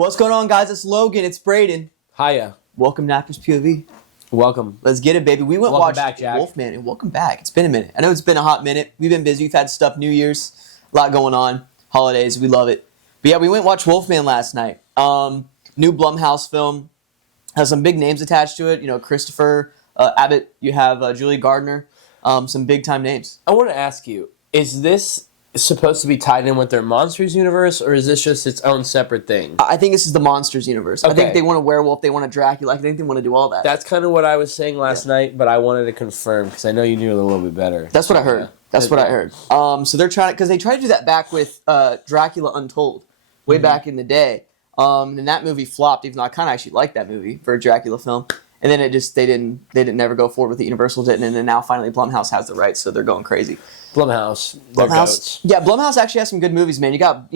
What's going on, guys? It's Logan. It's Brayden. Hiya. Welcome to Actors POV. Welcome. Let's get it, baby. We went watch Wolfman, and welcome back. It's been a minute. I know it's been a hot minute. We've been busy. We've had stuff, New Year's, a lot going on, holidays. We love it. But yeah, we went watch Wolfman last night. New Blumhouse film. Has some big names attached to it. You know, Christopher Abbott. You have Julia Gardner. Some big time names. I want to ask you, is this supposed to be tied in with their Monsters universe, or is this just its own separate thing? I think this is the Monsters universe. Okay. I think they want a werewolf. They want a Dracula. I think they want to do all that. That's kind of what I was saying last night, but I wanted to confirm because I know you knew a little bit better. That's what I heard. That's what I heard. So they're trying, because they tried to do that back with Dracula Untold, way back in the day. And that movie flopped, even though I kind of actually liked that movie for a Dracula film. And then they didn't never go forward with it. Universal didn't, and then now finally Blumhouse has the rights, so they're going crazy. Blumhouse. Yeah, Blumhouse actually has some good movies, man. You got,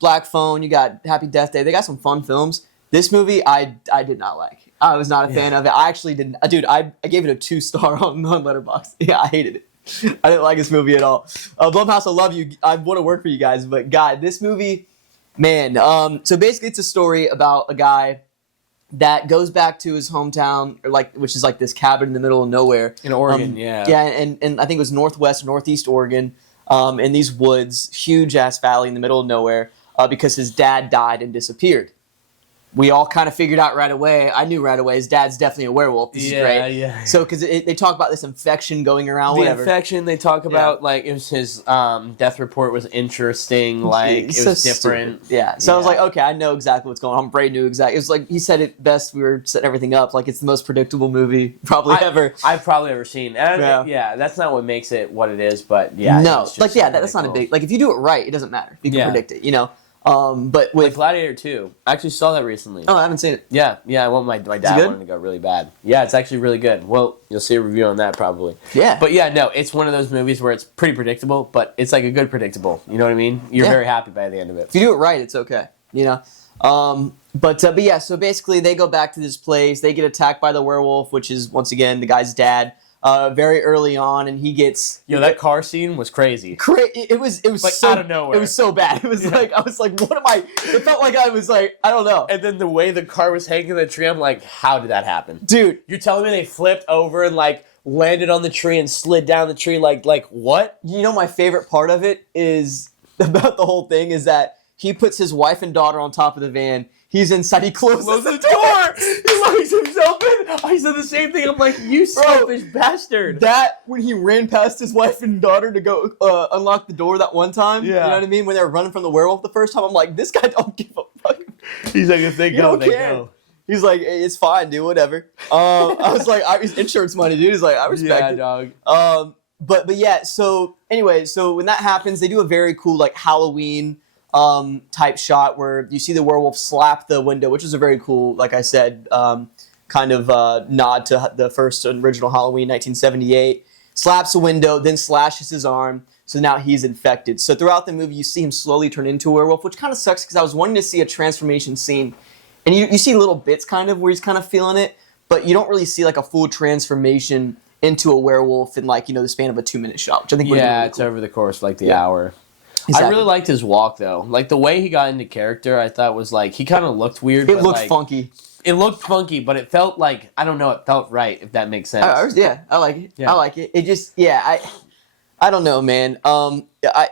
Black Phone, you got Happy Death Day. They got some fun films. This movie, I did not like. I was not a fan of it. I actually didn't. Dude, I gave it a 2-star on Letterboxd. Yeah, I hated it. I didn't like this movie at all. Blumhouse, I love you. I want to work for you guys, but God, this movie, man. So basically, it's a story about a guy that goes back to his hometown, which is like this cabin in the middle of nowhere. In Oregon, yeah. Yeah, and I think it was northwest or northeast Oregon, in these woods, huge-ass valley in the middle of nowhere, because his dad died and disappeared. We all kind of figured out right away. I knew right away his dad's definitely a werewolf. This is great. Yeah. So, because they talk about this infection going around, the infection, they talk about, it was his death report was interesting, it was different. Stupid. Yeah. So I was like, okay, I know exactly what's going on. Bray knew exactly. It was like, he said it best. We were setting everything up. Like, it's the most predictable movie probably ever. I've probably ever seen. And that's not what makes it what it is, but yeah. No, that's not a big, if you do it right, it doesn't matter. You can predict it, But with Gladiator 2, I actually saw that recently. Oh, I haven't seen it. Yeah. Well, my dad wanted to go really bad. Yeah, it's actually really good. Well, you'll see a review on that probably. Yeah. But yeah, no, it's one of those movies where it's pretty predictable, but it's like a good predictable. You know what I mean? You're very happy by the end of it. If you do it right, it's okay. But yeah. So basically, they go back to this place. They get attacked by the werewolf, which is once again the guy's dad. Very early on, and he gets... that car scene was crazy. It was like so, out of nowhere. It was so bad. It was I was like, what am I... It felt like I was like, I don't know. And then the way the car was hanging in the tree, I'm like, how did that happen? Dude. You're telling me they flipped over and landed on the tree and slid down the tree like what? My favorite part of it is, about the whole thing, is that he puts his wife and daughter on top of the van. He's inside. He closes the door. He locks himself in. I said the same thing. I'm like, you selfish bastard. That, when he ran past his wife and daughter to go unlock the door that one time, you know what I mean? When they were running from the werewolf the first time, I'm like, this guy don't give a fuck. He's like, if they go, they go. He's like, it's fine, dude, whatever. I was like, insurance money, dude. He's like, I respect it. Dog. But yeah, so anyway, so when that happens, they do a very cool, Halloween type shot where you see the werewolf slap the window, which is a very cool, like I said, kind of nod to the first original Halloween, 1978. Slaps the window, then slashes his arm, so now he's infected. So throughout the movie, you see him slowly turn into a werewolf, which kind of sucks because I was wanting to see a transformation scene. And you see little bits kind of where he's kind of feeling it, but you don't really see a full transformation into a werewolf in the span of a 2-minute shot, which I think would be really it's cool. over the course of the hour. Exactly. I really liked his walk, though. The way he got into character, I thought was, he kind of looked weird. It looked funky. It looked funky, but it felt I don't know, it felt right, if that makes sense. I like it. Yeah. I like it. It just, I don't know, man. I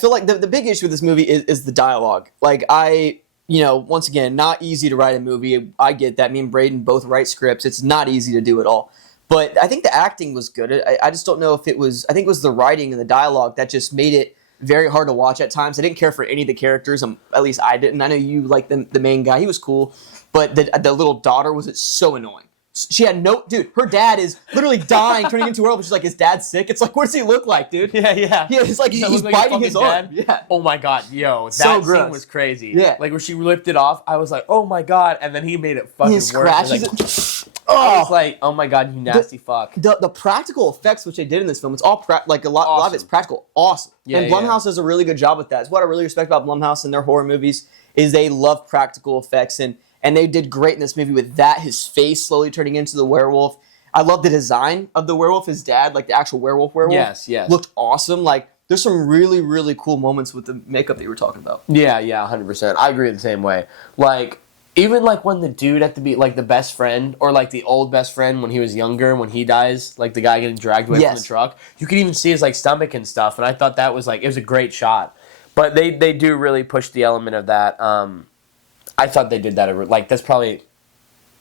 feel like the big issue with this movie is the dialogue. Once again, not easy to write a movie. I get that. Me and Brayden both write scripts. It's not easy to do at all. But I think the acting was good. I just don't know if it was... I think it was the writing and the dialogue that just made it very hard to watch at times. I didn't care for any of the characters. At least I didn't. I know you like the main guy. He was cool. But the little daughter was so annoying. She had no... Dude, her dad is literally dying, turning into a werewolf. She's like, his dad's sick. It's like, what does he look like, dude? Yeah. Yeah, it's like he's biting his arm. Yeah. Oh, my God. Yo, that so scene was crazy. Yeah. When she ripped it off, I was like, oh, my God. And then he made it fucking worse. He scratches it. I was like, oh, my God, you nasty fuck. The practical effects which they did in this film, it's all a lot of it's practical. Awesome. Yeah, and Blumhouse does a really good job with that. It's what I really respect about Blumhouse and their horror movies is they love practical effects. And they did great in this movie with that, his face slowly turning into the werewolf. I love the design of the werewolf, his dad, the actual werewolf. Yes. Looked awesome. there's some really, really cool moments with the makeup that you were talking about. Yeah, 100%. I agree the same way. Like, even like when the dude at the best friend, or like the old best friend when he was younger, when he dies, like the guy getting dragged away from the truck, you can even see his like stomach and stuff, and I thought that was like, it was a great shot. But they do really push the element of that. I thought they did that, like, it's probably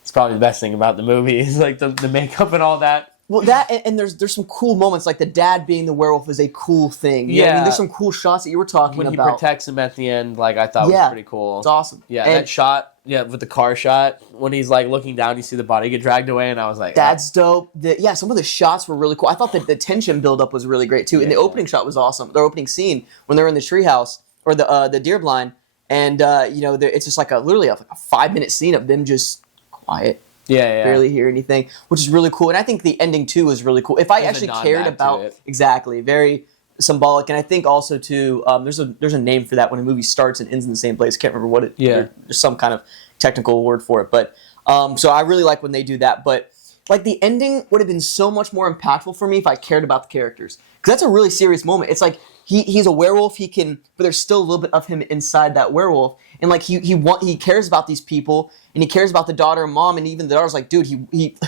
the best thing about the movie is like the makeup and all that. Well, that and there's some cool moments, like the dad being the werewolf is a cool thing. You know what I mean, there's some cool shots that you were talking about. When he protects him at the end, like, I thought was pretty cool. It's awesome. Yeah, and that shot, with the car shot, when he's like looking down, you see the body get dragged away, and I was like, that's dope. Some of the shots were really cool. I thought that the tension buildup was really great too, and the opening shot was awesome. The opening scene when they're in the treehouse or the deer blind, and it's just like literally a 5-minute scene of them just quiet. Barely hear anything, which is really cool. And I think the ending too is really cool. If I actually cared about very symbolic, and I think also too, there's a name for that when a movie starts and ends in the same place. I can't remember what it. Yeah. There's some kind of technical word for it, but so I really like when they do that. But like the ending would have been so much more impactful for me if I cared about the characters, because that's a really serious moment. It's like he's a werewolf. But there's still a little bit of him inside that werewolf, and like he cares about these people. And he cares about the daughter and mom, and even the daughter's like, dude,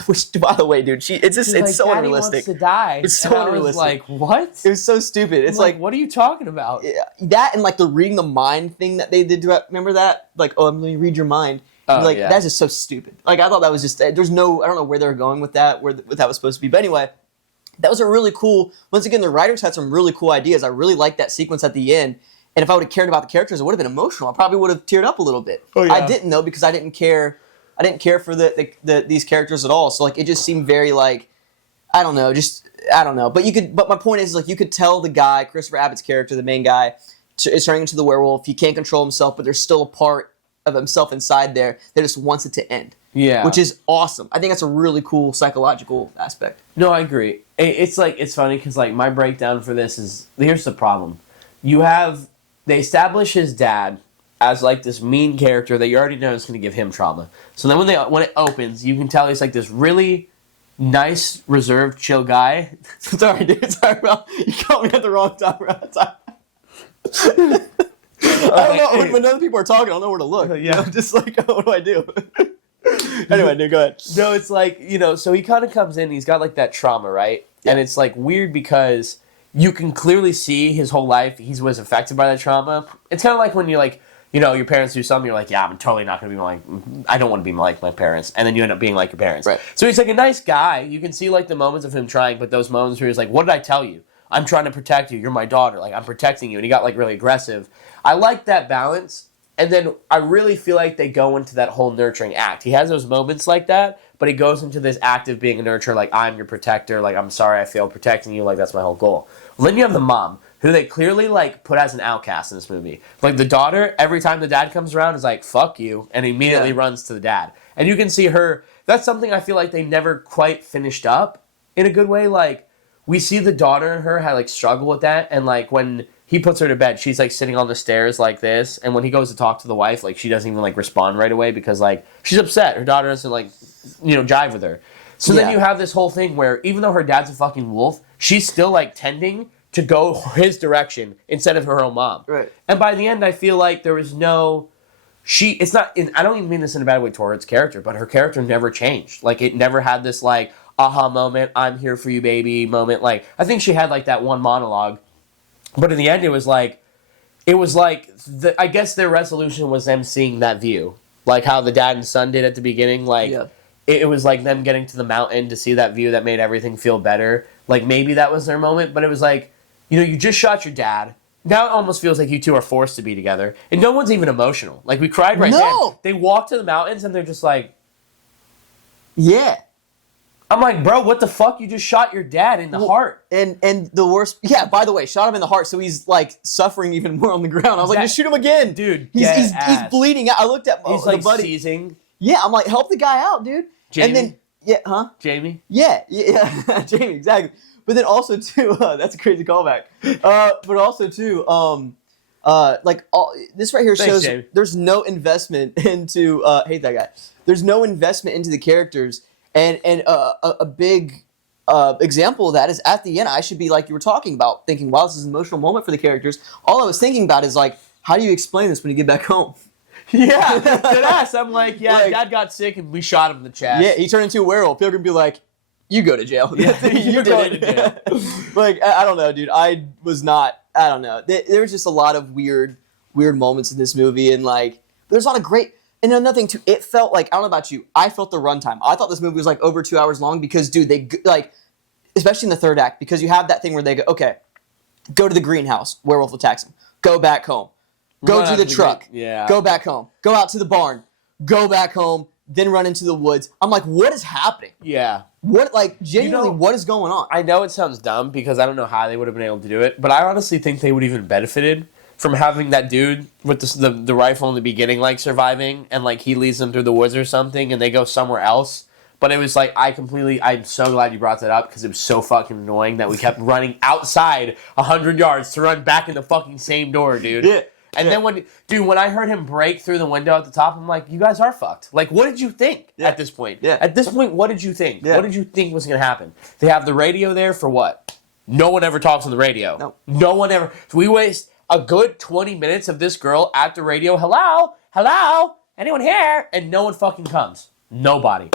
which, by the way, dude, it's so unrealistic. Wants to die. It's so unrealistic. I was like, what? It was so stupid. It's like, what are you talking about? That and like the reading the mind thing that they did. Remember that? Like, oh, I'm going to read your mind. That's just so stupid. Like, I thought that was just, I don't know where they were going with that, what that was supposed to be. But anyway, that was a really cool, once again, the writers had some really cool ideas. I really liked that sequence at the end. And if I would have cared about the characters, it would have been emotional. I probably would have teared up a little bit. Oh, yeah. I didn't though, because I didn't care. I didn't care for these characters at all. So like it just seemed very like, I don't know. But my point is like you could tell the guy, Christopher Abbott's character, the main guy, is turning into the werewolf. He can't control himself, but there's still a part of himself inside there that just wants it to end. Yeah, which is awesome. I think that's a really cool psychological aspect. No, I agree. It's funny because like my breakdown for this is, here's the problem. They establish his dad as like this mean character that you already know is going to give him trauma. So then when it opens, you can tell he's like this really nice, reserved, chill guy. Sorry, dude. Sorry, bro. You caught me at the wrong time, bro. I don't know. When other people are talking, I don't know where to look. Yeah. You know, just like, what do I do? Anyway, dude, go ahead. No, it's like, so he kind of comes in, he's got like that trauma, right? Yeah. And it's like weird because you can clearly see his whole life he was affected by that trauma. It's kind of like when you're like, your parents do something, you're like, yeah, I'm totally not going to be like, I don't want to be like my parents. And then you end up being like your parents. Right. So he's like a nice guy. You can see like the moments of him trying, but those moments where he's like, what did I tell you? I'm trying to protect you. You're my daughter. Like, I'm protecting you. And he got like really aggressive. I like that balance. And then I really feel like they go into that whole nurturing act. He has those moments like that, but he goes into this act of being a nurturer, like, I'm your protector. Like, I'm sorry I failed protecting you. Like, that's my whole goal. Well, then you have the mom, who they clearly, like, put as an outcast in this movie. Like, the daughter, every time the dad comes around, is like, fuck you, and immediately runs to the dad. And you can see her, that's something I feel like they never quite finished up in a good way. Like, we see the daughter and her had, like, struggle with that, and, like, when he puts her to bed, she's, like, sitting on the stairs like this, and when he goes to talk to the wife, like, she doesn't even, like, respond right away because, like, she's upset. Her daughter doesn't, like, jive with her. So then you have this whole thing where, even though her dad's a fucking wolf, she's still, like, tending to go his direction instead of her own mom. Right. And by the end, I feel like there was no... It's not... I don't even mean this in a bad way toward its character, but her character never changed. Like, it never had this, like, aha moment, I'm here for you, baby moment. Like, I think she had, like, that one monologue. But in the end, it was like... I guess their resolution was them seeing that view. Like how the dad and son did at the beginning. Like, it was like them getting to the mountain to see that view that made everything feel better. Like, maybe that was their moment, but it was like... you just shot your dad. Now it almost feels like you two are forced to be together. And no one's even emotional. Like, we cried right there. They walk to the mountains and they're just like... Yeah. I'm like, bro, what the fuck? You just shot your dad in the heart. And the worst... Yeah, by the way, shot him in the heart, so he's, like, suffering even more on the ground. I was like, just shoot him again. Dude, he's bleeding out. I looked at he's, like, seizing. Yeah, I'm like, help the guy out, dude. Jamie? And then... Yeah, huh? Jamie? Yeah. Jamie, exactly. But then also too, that's a crazy callback. But also too, this right here shows there's no investment into. Hate that guy. There's no investment into the characters, and a big example of that is at the end, I should be like you were talking about, thinking, wow, this is an emotional moment for the characters. All I was thinking about is like, how do you explain this when you get back home? Yeah, deadass. I'm like, Dad got sick and we shot him in the chest. Yeah, he turned into a werewolf. People are gonna be like, you go to jail. Yeah, you're going to jail. Like, I don't know, dude. I don't know. There's just a lot of weird moments in this movie, and like, there's a lot of great. And another thing too, it felt like, I don't know about you, I felt the runtime. I thought this movie was like over 2 hours long because, dude, they like, especially in the third act, because you have that thing where they go, okay, go to the greenhouse, werewolf attacks him, go back home, go to the truck, go back home, go out to the barn, go back home, then run into the woods. I'm like, what is happening? Yeah. What, like, genuinely, what is going on? I know it sounds dumb because I don't know how they would have been able to do it, but I honestly think they would have even benefited from having that dude with the rifle in the beginning, like, surviving, and, like, he leads them through the woods or something, and they go somewhere else. But it was, like, I'm so glad you brought that up, because it was so fucking annoying that we kept running outside 100 yards to run back in the fucking same door, dude. Yeah. And then when I heard him break through the window at the top, I'm like, you guys are fucked. Like, what did you think at this point? Yeah. At this point, what did you think? Yeah. What did you think was going to happen? They have the radio there for what? No one ever talks on the radio. No. No one ever. So we waste a good 20 minutes of this girl at the radio. Hello, anyone here? And no one fucking comes. Nobody.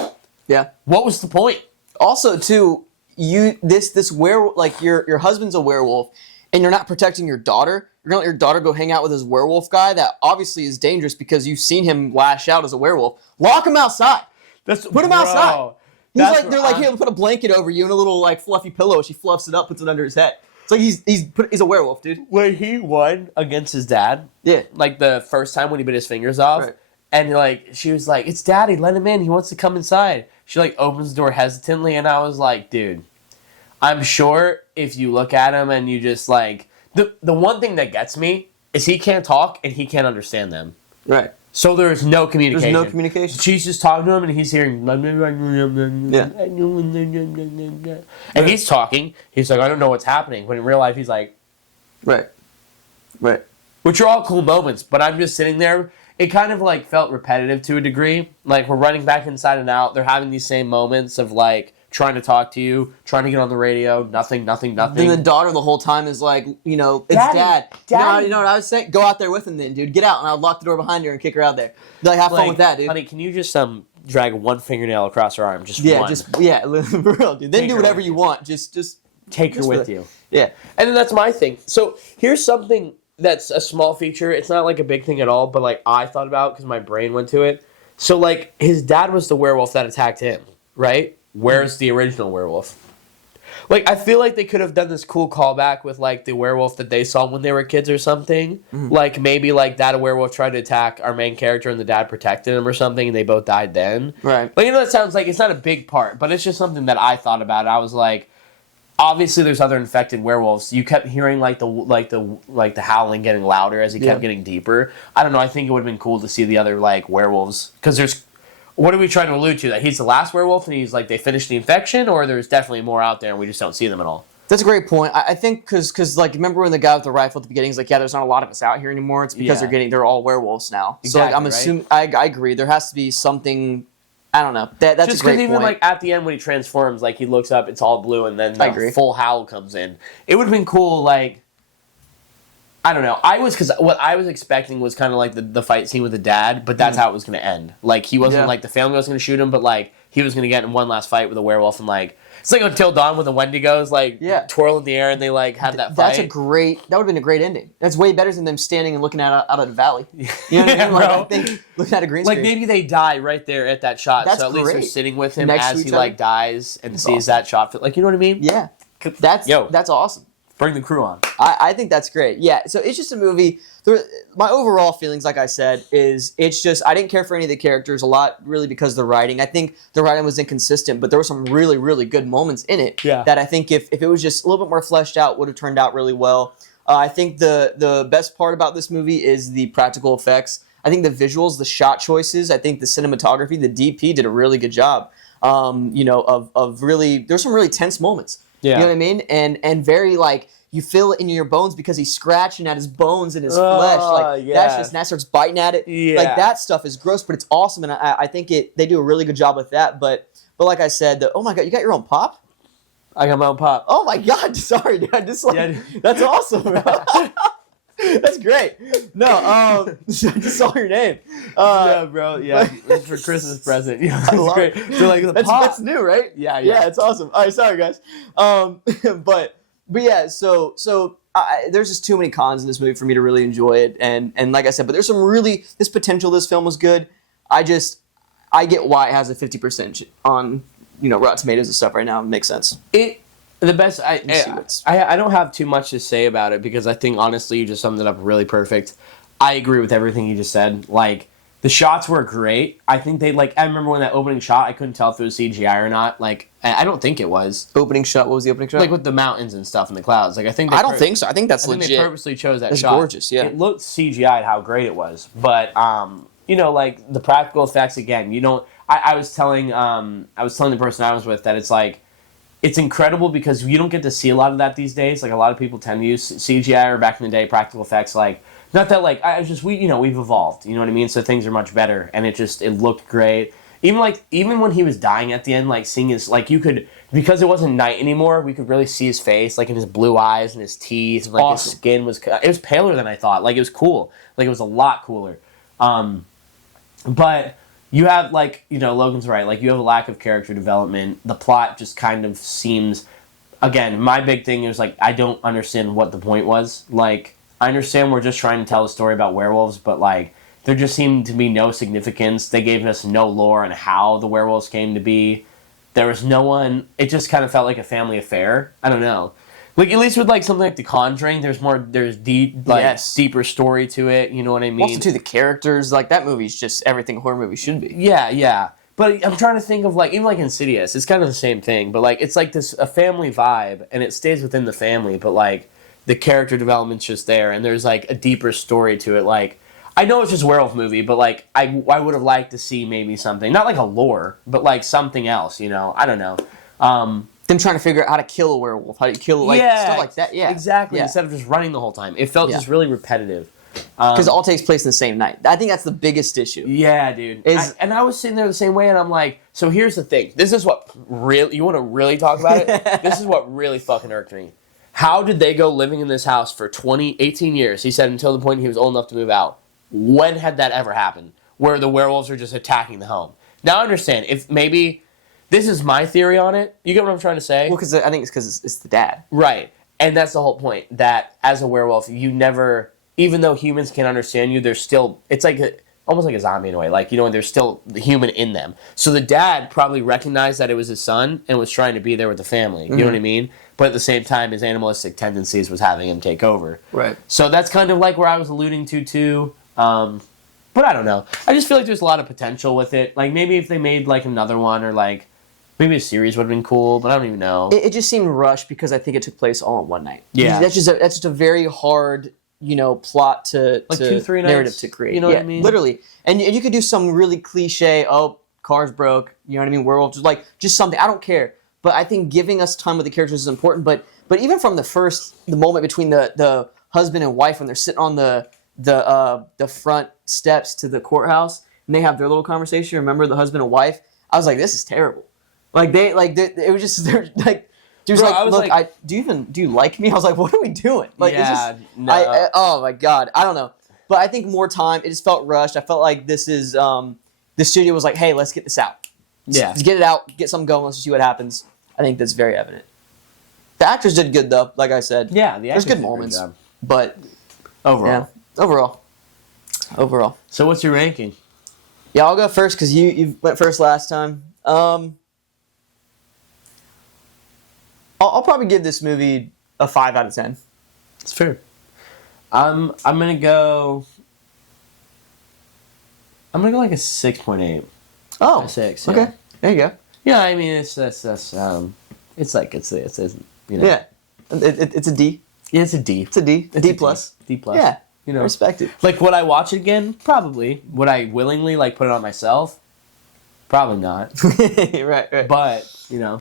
Yeah. What was the point? Also, too, this werewolf, like, your husband's a werewolf, and you're not protecting your daughter. You're gonna let your daughter go hang out with this werewolf guy that obviously is dangerous because you've seen him lash out as a werewolf. Lock him outside. Put him outside. They're like, here, put a blanket over you and a little like fluffy pillow. She fluffs it up, puts it under his head. It's like he's a werewolf, dude. When he won against his dad, like the first time when he bit his fingers off, right. And like she was like, "It's Daddy, let him in. He wants to come inside." She like opens the door hesitantly, and I was like, "Dude, I'm sure if you look at him and you just like the one thing that gets me is he can't talk and he can't understand them." Right. So there's no communication. There's no communication. She's just talking to him, and he's hearing. And he's talking. He's like, I don't know what's happening. When in real life, he's like, right. Which are all cool moments, but I'm just sitting there. It kind of like felt repetitive to a degree. Like we're running back inside and out. They're having these same moments of like trying to talk to you, trying to get on the radio, nothing. Then the daughter the whole time is like, it's Dad. You know what I was saying? Go out there with him then, dude. Get out, and I'll lock the door behind her and kick her out there. Like, have fun with that, dude. Honey, can you just drag one fingernail across her arm? Just one. For real, dude. Then do whatever you want. Just take her with you. Yeah. And then that's my thing. So here's something that's a small feature. It's not like a big thing at all, but like I thought about because my brain went to it. So like his dad was the werewolf that attacked him, right? Where's the original werewolf? Like, I feel like they could have done this cool callback with, like, the werewolf that they saw when they were kids or something. Mm-hmm. Like, maybe, like, that werewolf tried to attack our main character and the dad protected him or something and they both died then. Right. But, that sounds like it's not a big part, but it's just something that I thought about. I was like, obviously there's other infected werewolves. You kept hearing, the howling getting louder as he kept getting deeper. I don't know, I think it would have been cool to see the other, like, werewolves. Because there's... What are we trying to allude to? That he's the last werewolf and he's like they finished the infection, or there's definitely more out there and we just don't see them at all? That's a great point. I think because like remember when the guy with the rifle at the beginning is like, yeah, there's not a lot of us out here anymore. It's because they're all werewolves now. Exactly, so like, I'm assuming I agree. There has to be something. I don't know. That's just a great point. Even like at the end when he transforms, like he looks up, it's all blue, and then the full howl comes in. It would have been cool, like. I don't know. What I was expecting was kind of like the fight scene with the dad, but that's how it was going to end. Like, he wasn't like the family was going to shoot him, but like he was going to get in one last fight with a werewolf, and like it's like Until Dawn when the Wendigos like twirl in the air and they like had that fight. That would have been a great ending. That's way better than them standing and looking out of the valley. You know what I mean? Like, I think looking at a green screen. Like maybe they die right there at that shot. That's so at least great. they're sitting with him Next as he like dies and sees that shot. Like, you know what I mean? Yeah. That's awesome. Bring the crew on. I think that's great. Yeah, so it's just a movie. My overall feelings, like I said, is it's just I didn't care for any of the characters a lot, really, because of the writing. I think the writing was inconsistent, but there were some really, really good moments in it that I think if it was just a little bit more fleshed out, would have turned out really well. I think the best part about this movie is the practical effects. I think the visuals, the shot choices, I think the cinematography, the DP did a really good job. Of really, there's some really tense moments. Yeah. You know what I mean? And very, like, you feel it in your bones because he's scratching at his bones and his flesh. Like, that's just, and that starts biting at it. Yeah. Like, that stuff is gross, but it's awesome, and I think they do a really good job with that. But like I said, oh my God, you got your own pop? I got my own pop. Oh my god, sorry, dude. That's awesome, bro. That's great. No, I just saw your name. Yeah, bro. Yeah, it's for Christmas present. Yeah, that's great. So like that's new, right? Yeah. It's awesome. All right, sorry guys. But yeah, so there's just too many cons in this movie for me to really enjoy it, and like I said, but there's some really this potential. This film was good. I get why it has a 50% on Rotten Tomatoes and stuff right now. It makes sense. The best, I don't have too much to say about it because I think, honestly, you just summed it up really perfect. I agree with everything you just said. Like, the shots were great. I think I remember when that opening shot, I couldn't tell if it was CGI or not. Like, I don't think it was. Opening shot? What was the opening shot? Like, with the mountains and stuff in the clouds. Like, I don't think so. I think that's legit. They purposely chose that it's shot. It's gorgeous, yeah. It looked CGI'd how great it was. But, like, the practical effects, again, I was telling the person I was with that it's like, it's incredible because you don't get to see a lot of that these days. Like, a lot of people tend to use CGI or back in the day, practical effects. Like, not that, like, we've evolved. You know what I mean? So things are much better. And it looked great. Even when he was dying at the end, like, seeing his, like, you could, because it wasn't night anymore, we could really see his face, like, in his blue eyes and his teeth. And, like, awesome. His skin it was paler than I thought. Like, it was cool. Like, it was a lot cooler. But you have, like, Logan's right. Like, you have a lack of character development. The plot just kind of seems... Again, my big thing is, like, I don't understand what the point was. Like, I understand we're just trying to tell a story about werewolves, but, like, there just seemed to be no significance. They gave us no lore on how the werewolves came to be. There was no one... It just kind of felt like a family affair. I don't know. Like, at least with, like, something like The Conjuring, there's deeper story to it, you know what I mean? Also, to the characters, like, that movie's just everything a horror movie should be. Yeah. But I'm trying to think of, like, even, like, Insidious, it's kind of the same thing, but, like, it's, like, a family vibe, and it stays within the family, but, like, the character development's just there, and there's, like, a deeper story to it, like, I know it's just a werewolf movie, but, like, I would have liked to see maybe something, not, like, a lore, but, like, something else, I don't know. Them trying to figure out how to kill a werewolf, how to kill, like, stuff like that. Yeah, exactly. Yeah. Instead of just running the whole time, it felt just really repetitive. Because it all takes place in the same night. I think that's the biggest issue. Yeah, dude. And I was sitting there the same way, and I'm like, so here's the thing. This is what really you want to really talk about it. This is what really fucking irked me. How did they go living in this house for 18 years? He said until the point he was old enough to move out. When had that ever happened? Where the werewolves are just attacking the home. Now I understand if maybe. This is my theory on it. You get what I'm trying to say? Well, because I think it's because it's the dad. Right. And that's the whole point. That as a werewolf, you never, even though humans can understand you, there's still, it's like almost like a zombie in a way. Like, there's still the human in them. So the dad probably recognized that it was his son and was trying to be there with the family. You know what I mean? But at the same time, his animalistic tendencies was having him take over. Right. So that's kind of like where I was alluding to, too. But I don't know. I just feel like there's a lot of potential with it. Like, maybe if they made, like, another one or, like, maybe a series would have been cool, but I don't even know. It just seemed rushed because I think it took place all in one night. Yeah. That's just a very hard, plot to 2-3 narrative nights, to create. You know what I mean? Literally. And you could do some really cliche, cars broke, you know what I mean, werewolves, just something. I don't care. But I think giving us time with the characters is important. But even from the moment between the husband and wife when they're sitting on the front steps to the courthouse and they have their little conversation, remember the husband and wife? I was like, this is terrible. It was just they're like, dude, bro, like, look, do you like me? I was like, what are we doing? Like, yeah, no. Oh my god, I don't know. But I think more time. It just felt rushed. I felt like this is the studio was like, hey, let's get this out. Let's get it out, get something going. Let's see what happens. I think that's very evident. The actors did good though. Like I said, yeah, there's good moments, but overall. So what's your ranking? Yeah, I'll go first because you went first last time. I'll probably give this movie a 5 out of 10. It's fair. I'm gonna go like a 6.8. Oh, 6. Okay, Yeah. there you go. Yeah, I mean it's like it's Yeah, it's a D. Yeah, it's a D. It's a D. A D plus. D plus. Yeah, I respect it. Like, would I watch it again? Probably. Would I willingly put it on myself? Probably not. right. But,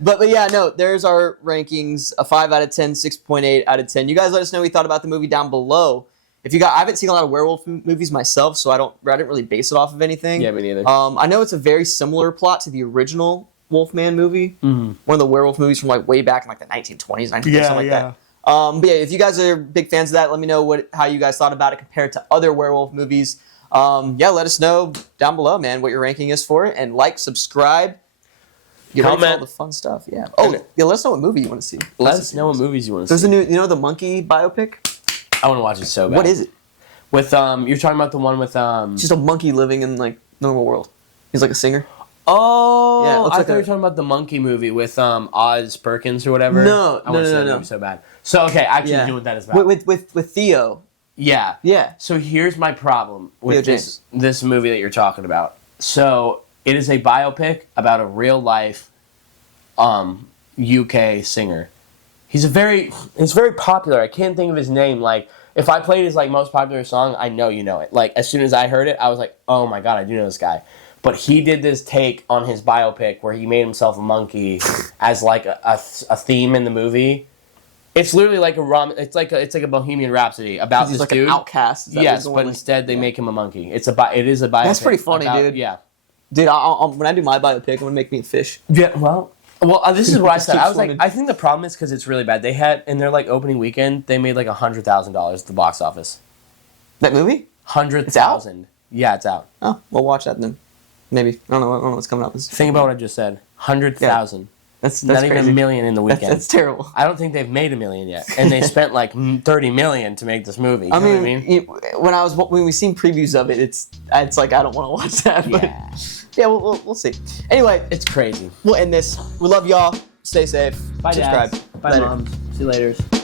But yeah, no, there's our rankings. A 5 out of 10, 6.8 out of 10. You guys let us know what you thought about the movie down below. I haven't seen a lot of werewolf movies myself, so I didn't really base it off of anything. Yeah, me neither. I know it's a very similar plot to the original Wolfman movie. Mm-hmm. One of the werewolf movies from like way back in like the 1920s, 1930s, something like that. But yeah, if you guys are big fans of that, let me know how you guys thought about it compared to other werewolf movies. Yeah, let us know down below, man, what your ranking is for it, and like, subscribe. Get ready for all the fun stuff. Yeah. Oh, yeah. Let us know what movie you want to see. Let us know what movies you want to see. There's a new, the monkey biopic. I want to watch it so bad. What is it? With you're talking about the one with It's just a monkey living in like normal world. He's like a singer. Oh, yeah, I thought you were talking about the monkey movie with Oz Perkins or whatever. No, I want to see that movie so bad. So okay, I actually knew what that is about. With Theo. Yeah. Yeah. So here's my problem with this movie that you're talking about. So it is a biopic about a real life UK singer. He's very popular. I can't think of his name. Like, if I played his like most popular song, I know you know it. Like, as soon as I heard it, I was like, oh my god, I do know this guy. But he did this take on his biopic where he made himself a monkey as like a theme in the movie. It's literally like it's like a Bohemian Rhapsody about this like dude. An outcast. Yes, but instead they make him a monkey. It is a biopic. That's pretty funny, dude. Yeah. Dude, when I do my biopic, I'm gonna make me a fish. Yeah. Well, this is what I said. I was like, I think the problem is because it's really bad. They had in their like opening weekend, they made like $100,000 at the box office. That movie? 100,000. Yeah, it's out. Oh, we'll watch that then. Maybe I don't know what's coming out. Think about what I just said. 100,000. That's not crazy. even $1 million in the weekend. That's terrible. I don't think they've made $1 million yet, and they spent like $30 million to make this movie. You know what I mean? When we seen previews of it, it's like I don't want to watch that. But yeah, we'll see. Anyway, it's crazy. We'll end this. We love y'all. Stay safe. Bye, subscribe. Dads. Bye, Moms. See you later.